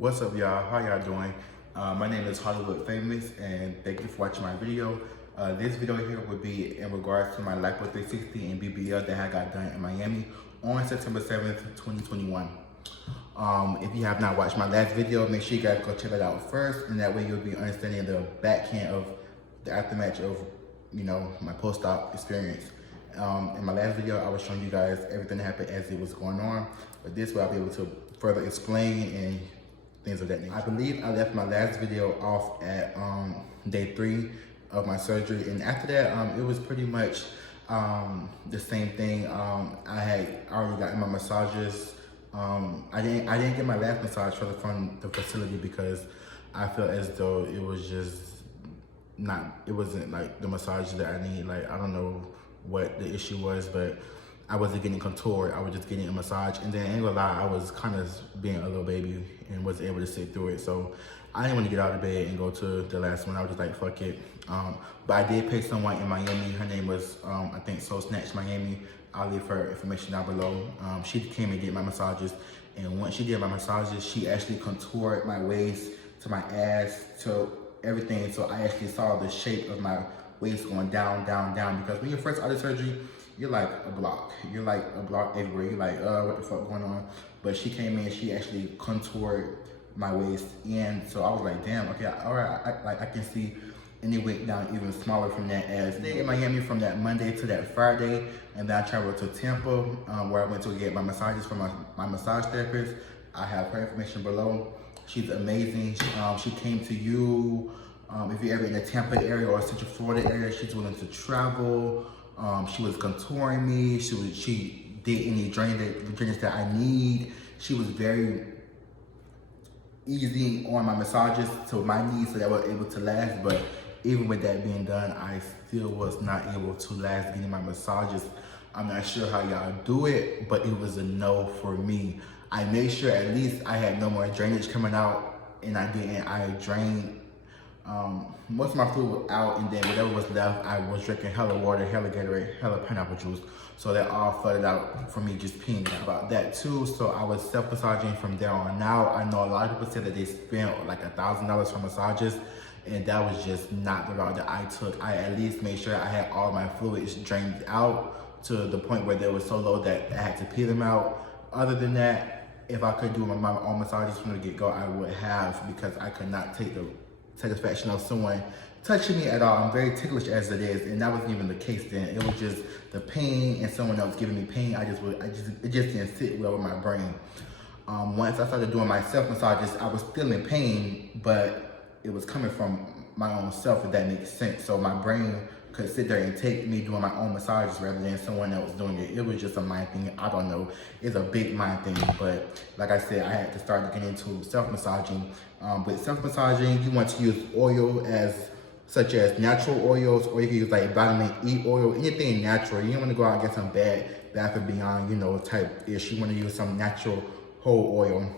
What's up, y'all? How y'all doing? My name is Hollywood Famous, and thank you for watching my video. This video here would be in regards to my Lipo 360 and BBL that I got done in Miami on September 7th, 2021. If you have not watched my last video, make sure you guys go check it out first, and that way you'll be understanding the backhand of the aftermath of, my post-op experience. In my last video, I was showing you guys everything that happened as it was going on, but this way I'll be able to further explain and things of that nature. I believe I left my last video off at day 3 of my surgery, and after that, it was pretty much the same thing. I had already gotten my massages. I didn't get my last massage from the facility because I felt as though it was just it wasn't like the massage that I need. Like, I don't know what the issue was, but I wasn't getting contoured. I was just getting a massage, and then ain't gonna lie, I was kind of being a little baby and wasn't able to sit through it. So I didn't want to get out of bed and go to the last one. I was just like, fuck it. But I did pay someone in Miami. Her name was, I think, Soul Snatch Miami. I'll leave her information down below. She came and did my massages, and once she did my massages, she actually contoured my waist to my ass to everything. So I actually saw the shape of my waist going down, down, down. Because when you're first out of surgery, you're like a block. You're like a block everywhere. You're like, what the fuck going on? But she came in, she actually contoured my waist in. So I was like, damn, okay, all right, I can see, and it went down even smaller from that. As I stayed in Miami from that Monday to that Friday, and then I traveled to Tampa, where I went to get my massages from my massage therapist. I have her information below. She's amazing. She came to you. If you're ever in the Tampa area or Central Florida area, she's willing to travel. She was contouring me. She did any drainage that I need. She was very easy on my massages to my needs so that I was able to last. But even with that being done, I still was not able to last getting my massages. I'm not sure how y'all do it, but it was a no for me. I made sure at least I had no more drainage coming out, and I didn't. I drained most of my fluid out, and then whatever was left, I was drinking hella water, hella Gatorade, hella pineapple juice. So that all flooded out from me just peeing about that too. So I was self-massaging from there on out. I know a lot of people said that they spent like $1,000 for massages, and that was just not the route that I took. I at least made sure I had all my fluids drained out to the point where they were so low that I had to pee them out. Other than that, if I could do my own massages from the get-go, I would have, because I could not take the satisfaction of someone touching me at all. I'm very ticklish as it is, and that wasn't even the case then. It was just the pain and someone else giving me pain. It just didn't sit well with my brain. Once I started doing my self massages, I was still in pain, but it was coming from my own self, if that makes sense. So my brain could sit there and take me doing my own massages rather than someone else doing it. It was just a mind thing. I don't know. It's a big mind thing. But like I said, I had to start looking into self-massaging. With self-massaging, you want to use oil such as natural oils, or you can use like vitamin E oil, anything natural. You don't want to go out and get some bad Bath and Beyond, type ish. You want to use some natural whole oil.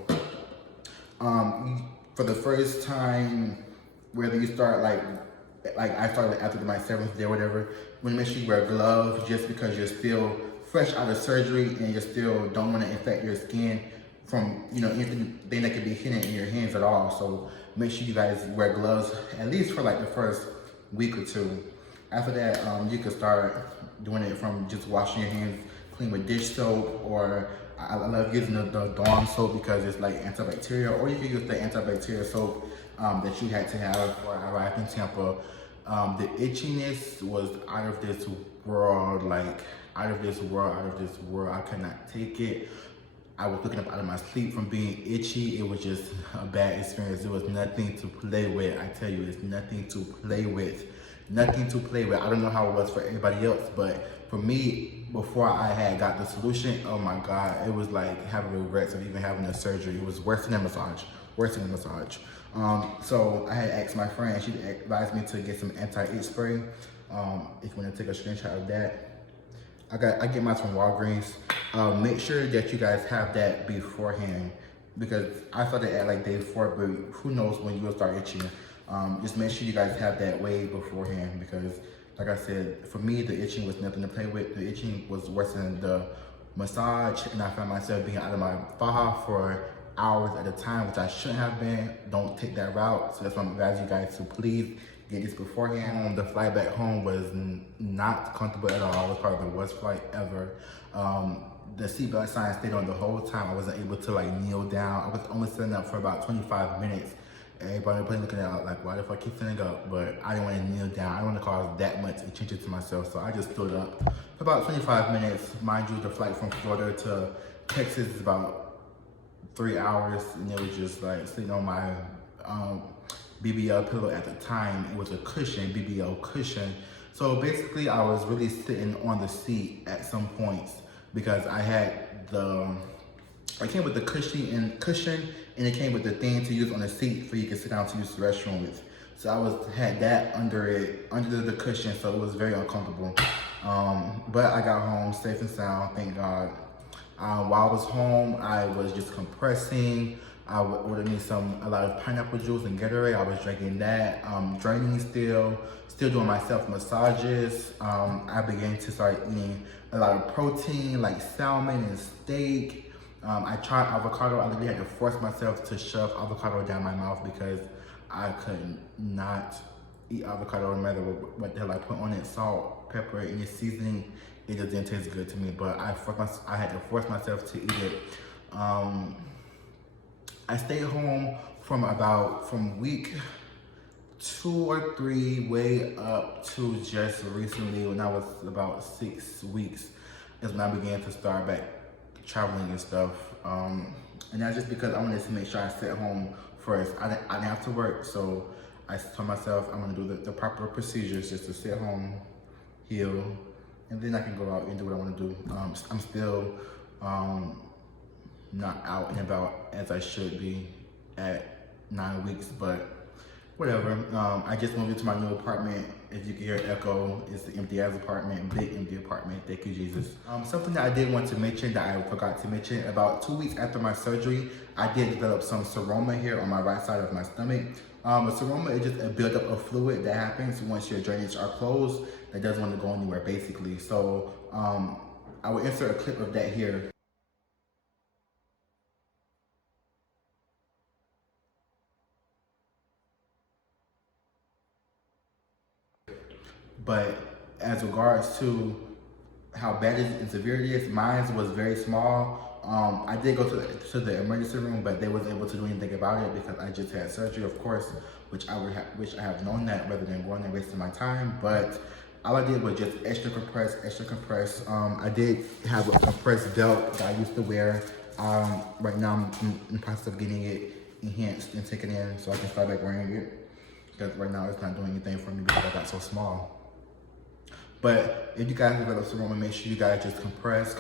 For the first time, whether you start like I started after my 7th day or whatever, you want to make sure you wear gloves, just because you're still fresh out of surgery and you still don't want to infect your skin from, anything that could be hidden in your hands at all. So make sure you guys wear gloves at least for like the first week or 2. After that, you can start doing it from just washing your hands clean with dish soap, or I love using the Dawn soap because it's like antibacterial, or you can use the antibacterial soap that you had to have before I arrived in Tampa. The itchiness was out of this world, out of this world. I could not take it. I was looking up out of my sleep from being itchy. It was just a bad experience. There was nothing to play with. I tell you, it's nothing to play with. Nothing to play with. I don't know how it was for everybody else, but for me, before I had got the solution, oh my God, it was like having regrets of even having the surgery. It was worse than a massage. So I had asked my friend, she advised me to get some anti-itch spray. If you want to take a screenshot of that, I get mine from Walgreens. Make sure that you guys have that beforehand, because I started at like day 4, but who knows when you will start itching. Just make sure you guys have that way beforehand, because like I said, for me, the itching was nothing to play with. The itching was worse than the massage, and I found myself being out of my faja for hours at a time, which I shouldn't have been. Don't take that route. So that's why I'm advising you guys to please get this beforehand. The flight back home was not comfortable at all. It was probably the worst flight ever. The seatbelt sign stayed on the whole time. I wasn't able to like kneel down. I was only sitting up for about 25 minutes. Everybody was looking at it like, why the fuck keep sitting up? But I didn't want to kneel down. I didn't want to cause that much attention to myself. So I just stood up for about 25 minutes. Mind you, the flight from Florida to Texas is about 3 hours. And it was just like sitting on my BBL pillow at the time. It was a cushion, BBL cushion. So basically I was really sitting on the seat at some points because I had I came with the cushion and it came with the thing to use on the seat for you can sit down to use the restroom with. So I had that under the cushion, so it was very uncomfortable. But I got home safe and sound, thank God. While I was home, I was just compressing. I ordered me a lot of pineapple juice and Gatorade. I was drinking that, draining still doing my self massages. I began to start eating a lot of protein like salmon and steak. I tried avocado. I literally had to force myself to shove avocado down my mouth because I could not eat avocado no matter what the hell I put on it, salt, pepper, any seasoning. It just didn't taste good to me, but I had to force myself to eat it. I stayed home from week 2 or 3 way up to just recently when I was about 6 weeks is when I began to start back traveling and stuff. And that's just because I wanted to make sure I stayed home first. I didn't have to work, so I told myself I'm gonna do the proper procedures just to stay home, heal, and then I can go out and do what I wanna do. I'm still not out and about as I should be at 9 weeks, but whatever. I just moved into my new apartment. As you can hear echo, it's the empty ass apartment, big empty apartment. Thank you, Jesus. Something that I did want to mention that I forgot to mention, about 2 weeks after my surgery, I did develop some seroma here on my right side of my stomach. A seroma is just a buildup of fluid that happens once your drainage are closed that doesn't want to go anywhere basically. So I will insert a clip of that here. But as regards to how bad it is and severe it is, mine was very small. I did go to the emergency room, but they wasn't able to do anything about it because I just had surgery, of course, which I have known that rather than going and wasting my time. But all I did was just extra compress. I did have a compressed belt that I used to wear. Right now I'm in the process of getting it enhanced and taken in so I can start back wearing it. Because right now it's not doing anything for me because I got so small. But if you guys develop seroma, make sure you guys just compress,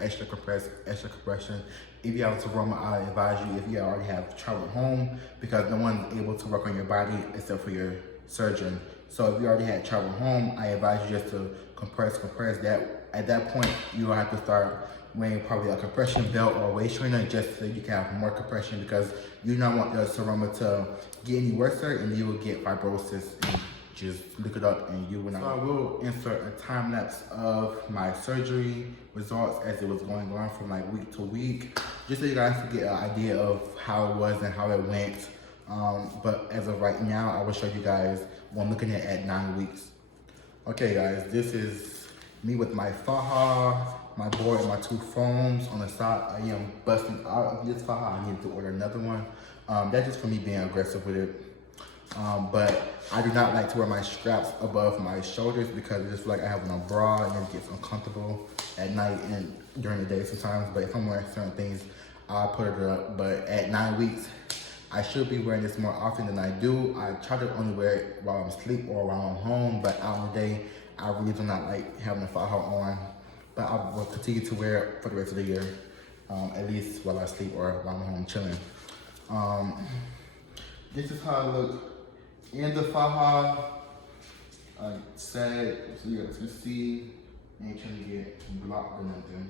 extra compression. If you have seroma, I advise you if you already have traveled home because no one's able to work on your body except for your surgeon. So if you already had traveled home, I advise you just to compress that. At that point, you will have to start wearing probably a compression belt or a waist trainer just so you can have more compression because you don't want the seroma to get any worse and you will get fibrosis. And just look it up and you will not. So I will insert a time lapse of my surgery results as it was going on from like week to week, just so you guys can get an idea of how it was and how it went. But as of right now, I will show you guys what I'm looking at 9 weeks. Okay guys, this is me with my faja, my board, and my 2 foams on the side. I am busting out of this faja. I need to order another one. That's just for me being aggressive with it. But I do not like to wear my straps above my shoulders because I just feel like I have on a bra and it gets uncomfortable at night and during the day sometimes. But if I'm wearing certain things, I'll put it up. But at 9 weeks, I should be wearing this more often than I do. I try to only wear it while I'm asleep or while I'm home, but out in the day, I really do not like having a faja on. But I will continue to wear it for the rest of the year, at least while I sleep or while I'm home chilling. This is how I look in the faja. I said, so you guys can see, ain't trying to get blocked or nothing.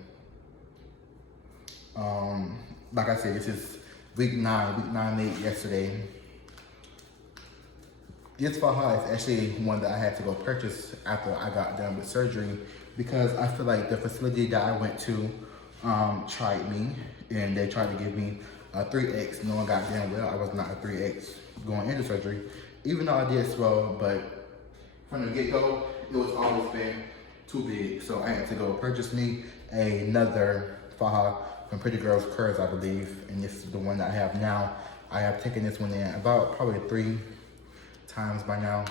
Like I said, this is week 9 made yesterday. This faja is actually one that I had to go purchase after I got done with surgery because I feel like the facility that I went to tried me and they tried to give me a 3X, knowing goddamn well I was not a 3X going into surgery. Even though I did swell, but from the get-go, it was always been too big. So I had to go purchase me another faja from Pretty Girls Curves, I believe. And this is the one that I have now. I have taken this one in about probably 3 times by now,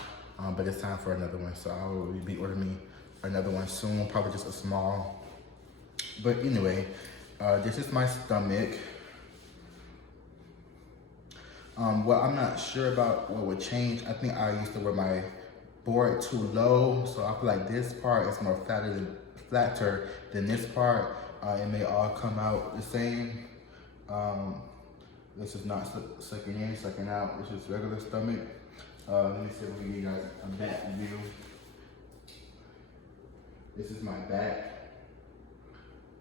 but it's time for another one. So I will be ordering me another one soon, probably just a small. But anyway, this is my stomach. What I'm not sure about what would change, I think I used to wear my board too low, so I feel like this part is more flatter than this part. It may all come out the same. This is not sucking in, sucking out. This is regular stomach. Let me see if we can give you guys a back view. This is my back.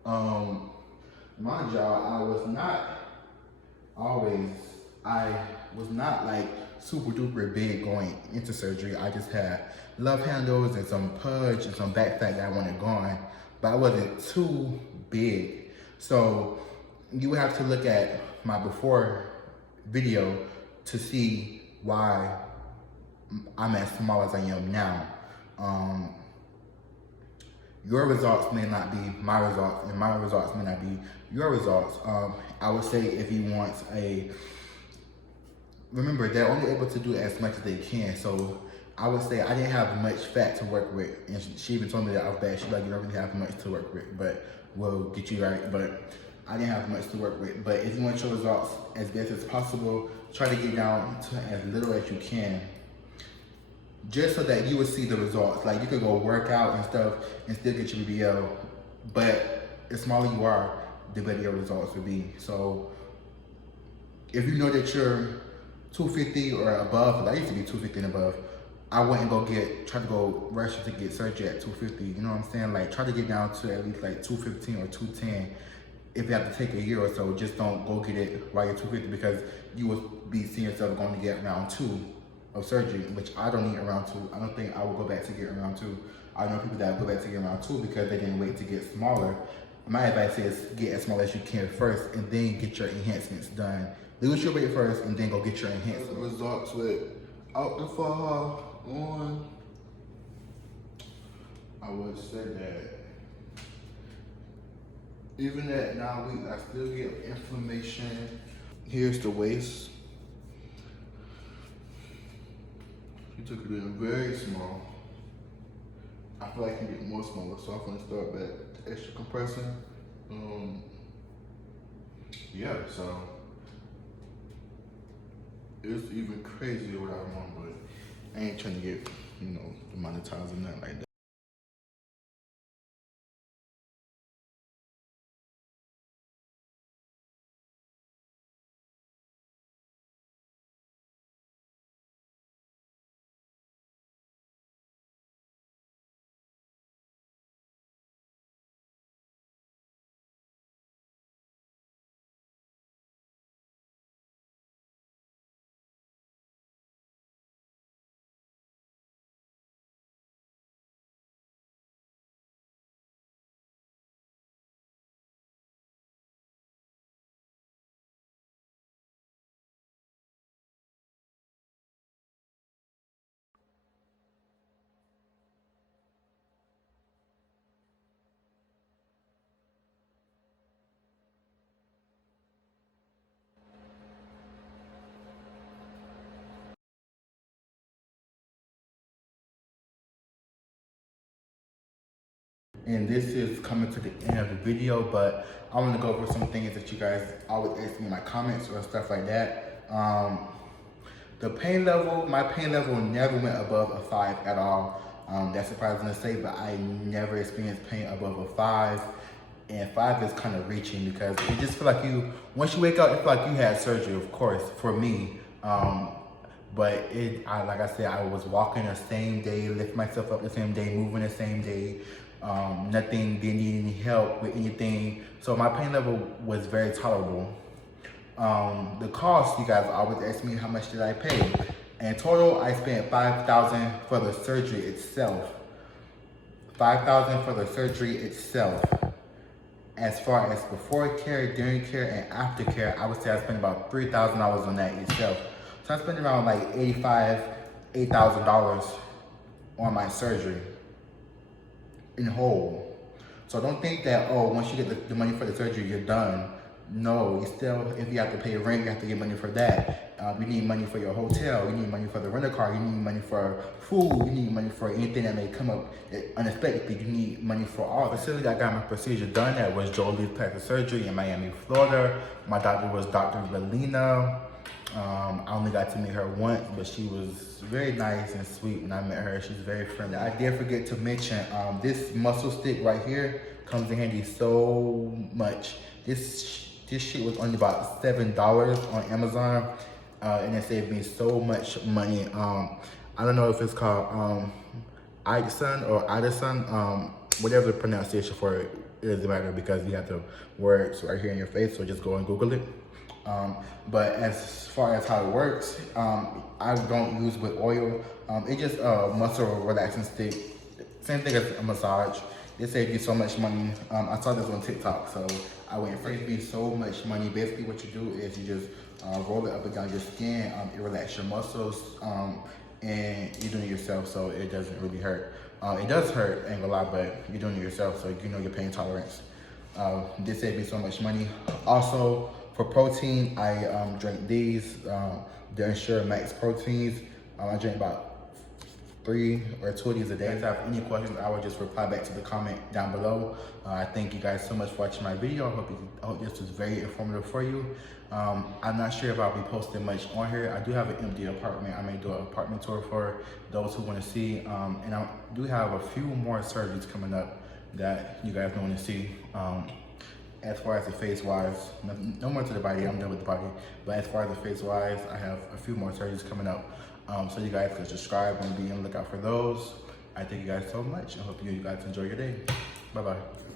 My jaw, I was not like super duper big going into surgery. I just had love handles and some pudge and some back fat that I wanted gone, but I wasn't too big. So you would have to look at my before video to see why I'm as small as I am now. Your results may not be my results, and my results may not be your results. I would say if you want remember, they're only able to do as much as they can. So I would say I didn't have much fat to work with. And she even told me that I was bad. She's like, you don't really have much to work with, but we'll get you right. But I didn't have much to work with. But if you want your results as best as possible, try to get down to as little as you can, just so that you will see the results. Like, you could go work out and stuff and still get your BBL, but the smaller you are, the better your results will be. So if you know that you're 250 or above, I used to be 250 and above, I wouldn't try to go rush to get surgery at 250, you know what I'm saying? Like, try to get down to at least like 215 or 210. If you have to take a year or so, just don't go get it while you're 250, because you will be seeing yourself going to get round 2 of surgery, which I don't need a round 2. I don't think I will go back to get round 2. I know people that go back to get round 2 because they didn't wait to get smaller. My advice is get as small as you can first, and then get your enhancements done. Lose your weight first, and then go get your enhancements. Results without the faja on. I would say that even at 9 weeks, I still get inflammation. Here's the waist. She took it in very small. I feel like I can get more smaller, so I'm gonna start back to extra compressing. Yeah, so it's even crazier what I'm on, but I ain't trying to get, demonetized or nothing like that. And this is coming to the end of the video, but I want to go over some things that you guys always ask me in my comments or stuff like that. The pain level, my pain level never went above a 5 at all. That's surprising to say, but I never experienced pain above a 5. And 5 is kind of reaching, because it just feel like once you wake up, it feel like you had surgery, of course, for me. But like I said, I was walking the same day, lift myself up the same day, moving the same day. Nothing, didn't need any help with anything. So my pain level was very tolerable. The cost, you guys always ask me how much did I pay. In total, I spent $5,000 for the surgery itself. $5,000 for the surgery itself. as far as before care, during care, and after care, I would say I spent about $3,000 on that itself. So I spent around like $8,000 on my surgery in whole. So don't think that, oh, once you get the money for the surgery, you're done. No, you still, if you have to pay rent, you have to get money for that. You need money for your hotel, you need money for the rental car, you need money for food, you need money for anything that may come up unexpectedly. You need money for all. The facility that got my procedure done at was Jolie's Plastic Surgery in Miami, Florida. My doctor was Dr. Valina. I only got to meet her once, but she was very nice and sweet when I met her. She's very friendly. I did forget to mention, this muscle stick right here comes in handy so much. This shit was only about $7 on Amazon, and it saved me so much money. I don't know if it's called Idison or Idison, whatever the pronunciation for it, it doesn't matter because you have the words right here in your face, so just go and Google it. But as far as how it works, I don't use with oil. It's just a muscle relaxing stick. Same thing as a massage. It saved you so much money. I saw this on TikTok, so I went for it. It saved me so much money. Basically what you do is you just roll it up and down your skin. It relaxes your muscles, and you're doing it yourself, so it doesn't really hurt. It does hurt, ain't gonna lie, but you're doing it yourself, so you know your pain tolerance. This saved me so much money. Also, for protein, I drink these, the Ensure Max proteins. I drink about 3 or 2 of these a day. If you have any questions, I will just reply back to the comment down below. I thank you guys so much for watching my video. I hope this was very informative for you. I'm not sure if I'll be posting much on here. I do have an empty apartment. I may do an apartment tour for those who want to see. And I do have a few more surgeries coming up that you guys want to see. As far as the face wise, no more to the body, I'm done with the body. But as far as the face wise, I have a few more surgeries coming up. So you guys can subscribe and be on the lookout for those. I thank you guys so much. I hope you guys enjoy your day. Bye-bye.